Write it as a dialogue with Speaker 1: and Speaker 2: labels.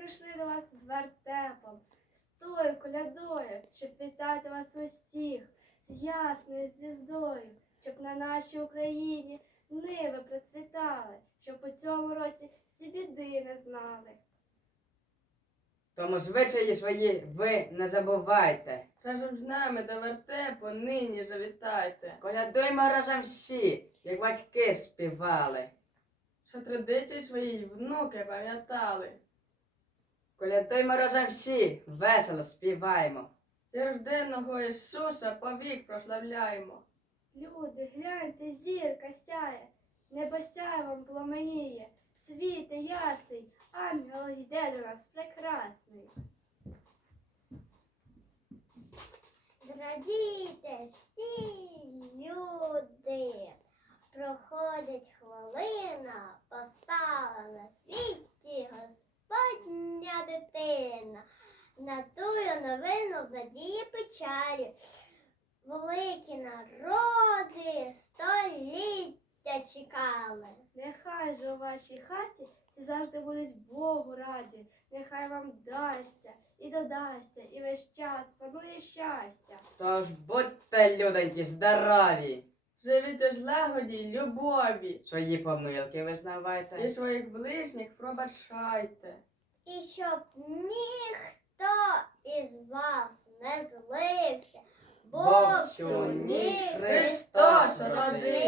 Speaker 1: прийшли до вас з вертепом, з тою колядою, щоб вітати вас усіх з ясною звіздою, щоб на нашій Україні ниви процвітали, щоб у цьому році всі біди не знали.
Speaker 2: Тому звичаї свої ви не забувайте.
Speaker 3: Разом з нами до вертепу нині завітайте,
Speaker 2: Колядуймо разом всі, як батьки співали.
Speaker 3: що традиції свої й внуки пам'ятали.
Speaker 2: Колядуймо разом всі, весело співаємо.
Speaker 3: І рожденного Ісуса повік прославляємо.
Speaker 1: Люди, гляньте, зірка сяє, небо сяйвом пламеніє, світи ясний, ангел йде до нас прекрасний.
Speaker 4: Зрадійте всі люди, проходить хвилина, постала на світі Господня дитина. На тую новину в надії печалі. Великі народи століття чекали.
Speaker 1: Нехай же у вашій хаті всі завжди будуть Богу раді, нехай вам дасться і додасться, і весь час панує щастя.
Speaker 2: Тож будьте, людоньки, здорові,
Speaker 3: Живіть у злагоді й любові,
Speaker 2: свої помилки визнавайте і
Speaker 3: своїх ближніх пробачайте.
Speaker 4: І щоб ніхто із вас не злився, бо
Speaker 2: Бо
Speaker 4: в
Speaker 2: в
Speaker 4: цю
Speaker 2: цю
Speaker 4: ніч Христос
Speaker 3: родився.